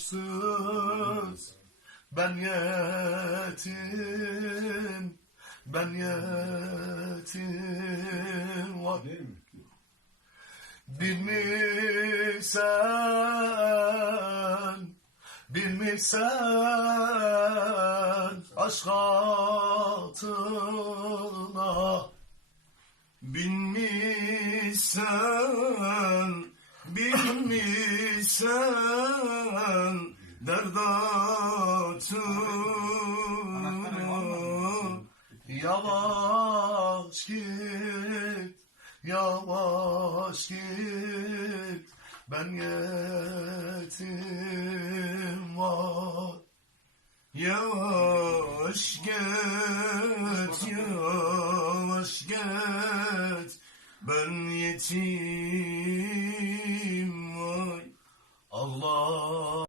Sız ben yetim ben yetim var? Bilmişsen bilmişsen aşk hatına Bilmişsen, bilmişsen Yavaş git, yavaş git. Ben yetim var. Yavaş git, yavaş git. Ben yetim var. Allah